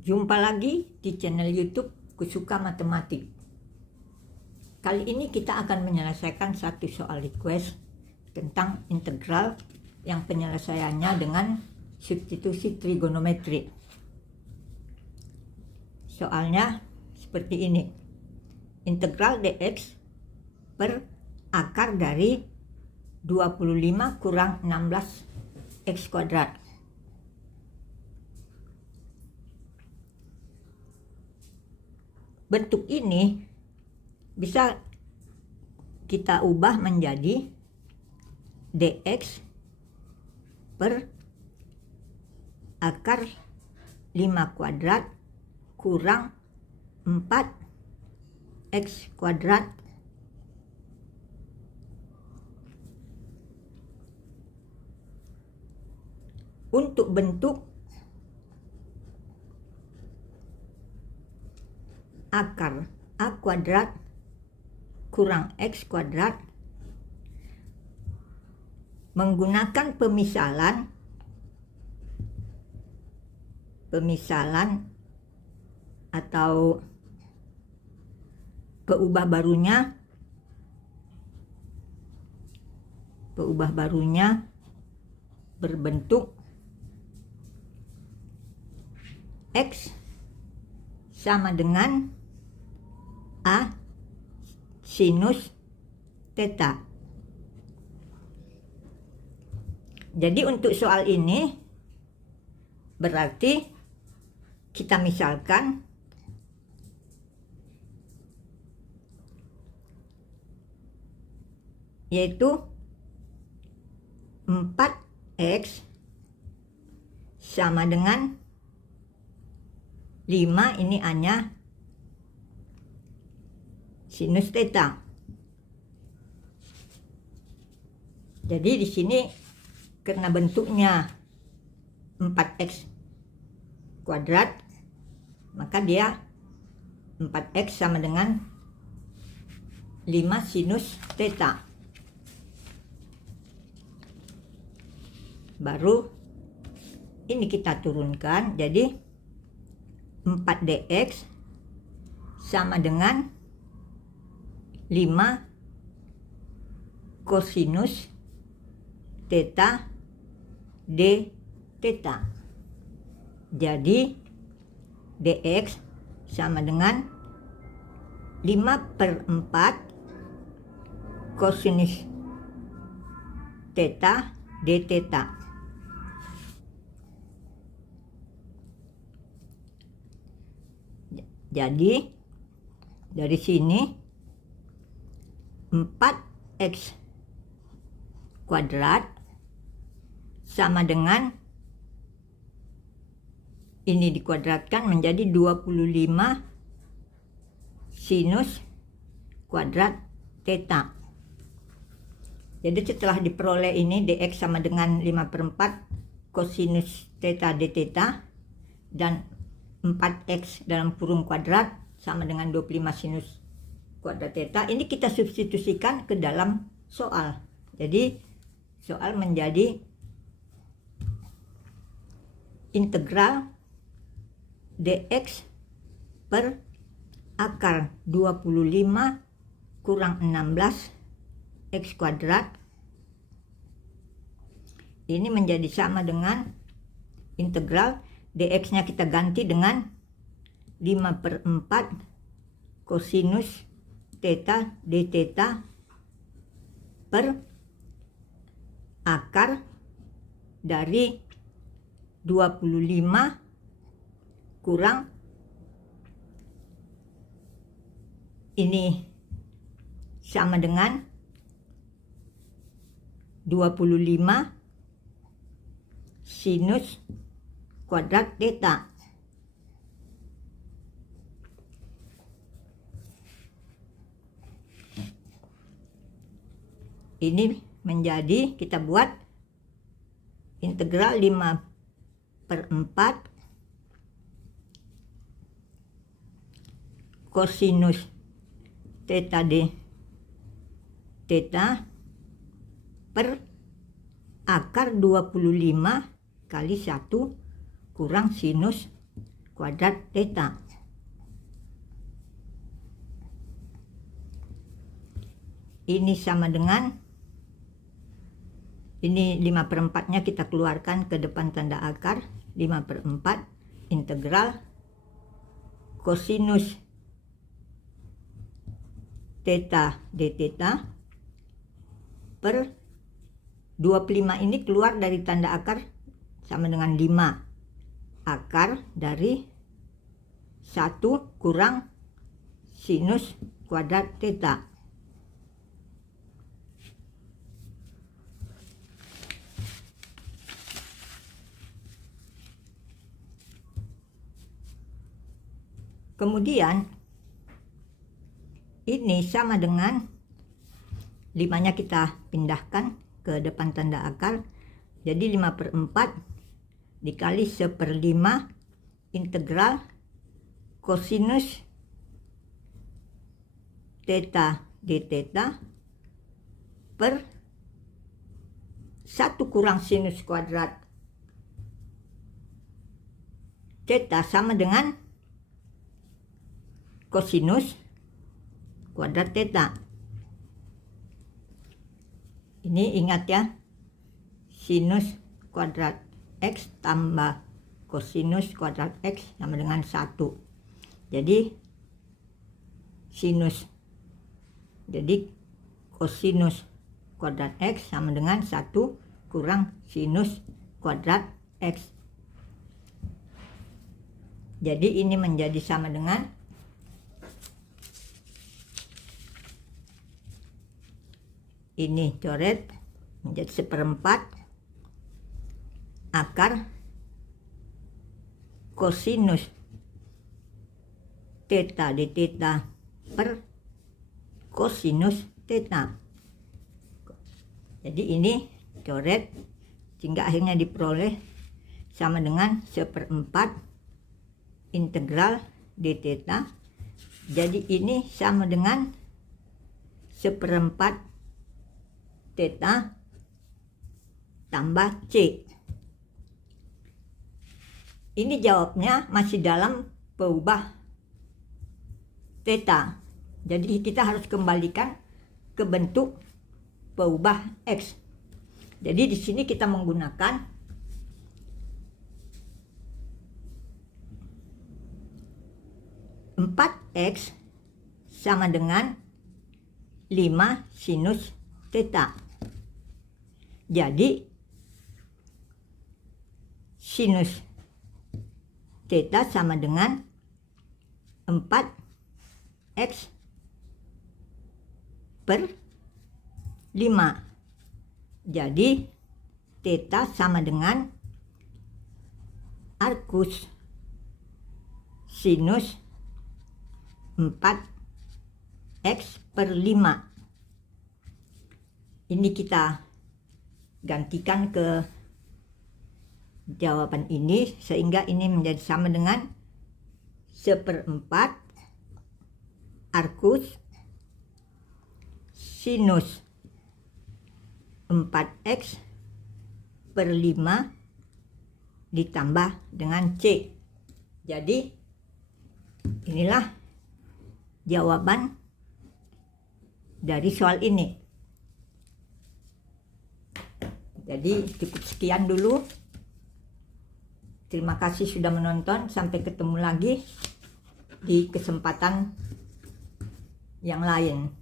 Jumpa lagi di channel YouTube Kusuka Matematik. Kali ini kita akan menyelesaikan satu soal request tentang integral yang penyelesaiannya dengan substitusi trigonometri. Soalnya seperti ini. Integral dx per akar dari 25 kurang 16 x kuadrat. Bentuk ini bisa kita ubah menjadi dx per akar 5 kuadrat kurang 4 x kuadrat untuk bentuk akar a kuadrat kurang x kuadrat menggunakan pemisalan atau peubah barunya berbentuk x sama dengan a sinus theta. Jadi untuk soal ini berarti kita misalkan yaitu 4x sama dengan 5, ini hanya sinus theta. Jadi di sini karena bentuknya 4x kuadrat, maka dia 4x sama dengan 5 sinus theta. Baru ini kita turunkan, jadi 4dx sama dengan 5 kosinus theta d theta. Jadi dx sama dengan 5/4 kosinus theta d theta. Jadi dari sini 4x kuadrat sama dengan ini dikuadratkan menjadi 25 sinus kuadrat theta. Jadi setelah diperoleh ini dx sama dengan 5/4 kosinus theta d theta dan 4x dalam kurung kuadrat sama dengan 25 sinus kuadrat theta, ini kita substitusikan ke dalam soal. Jadi soal menjadi integral dx per akar 25 kurang 16 x kuadrat ini menjadi sama dengan integral dx nya kita ganti dengan 5/4 kosinus theta d theta per akar dari 25 kurang ini sama dengan 25 sinus kuadrat theta. Ini menjadi, kita buat integral 5/4 kosinus theta d theta per akar 25 kali 1 kurang sinus kuadrat theta. Ini sama dengan, ini 5/4-nya kita keluarkan ke depan tanda akar, 5/4 integral kosinus theta d theta per 25 ini keluar dari tanda akar sama dengan 5 akar dari 1 kurang sinus kuadrat theta. Kemudian ini sama dengan 5-nya kita pindahkan ke depan tanda akar, jadi 5/4 dikali 1/5 integral kosinus theta d theta per 1 kurang sinus kuadrat theta sama dengan kosinus kuadrat theta. Ini ingat ya, sinus kuadrat X tambah kosinus kuadrat X sama dengan 1. Jadi sinus, jadi kosinus kuadrat X sama dengan 1 kurang sinus kuadrat X. Jadi ini menjadi sama dengan ini coret menjadi 1/4 akar kosinus theta d theta per kosinus theta. Jadi ini coret sehingga akhirnya diperoleh sama dengan 1/4 integral d theta. Jadi ini sama dengan 1/4 theta tambah C. Ini jawabnya masih dalam peubah theta. Jadi kita harus kembalikan ke bentuk peubah X. Jadi di sini kita menggunakan X sama dengan 5 sinus theta. Jadi sinus theta sama dengan 4X per 5. Jadi theta sama dengan arcus sinus 4X per 5. Ini kita gantikan ke jawaban ini sehingga ini menjadi sama dengan 1/4 arcus sinus 4X per 5 ditambah dengan C. Jadi inilah jawaban dari soal ini. Jadi cukup sekian dulu. Terima kasih sudah menonton. Sampai ketemu lagi di kesempatan yang lain.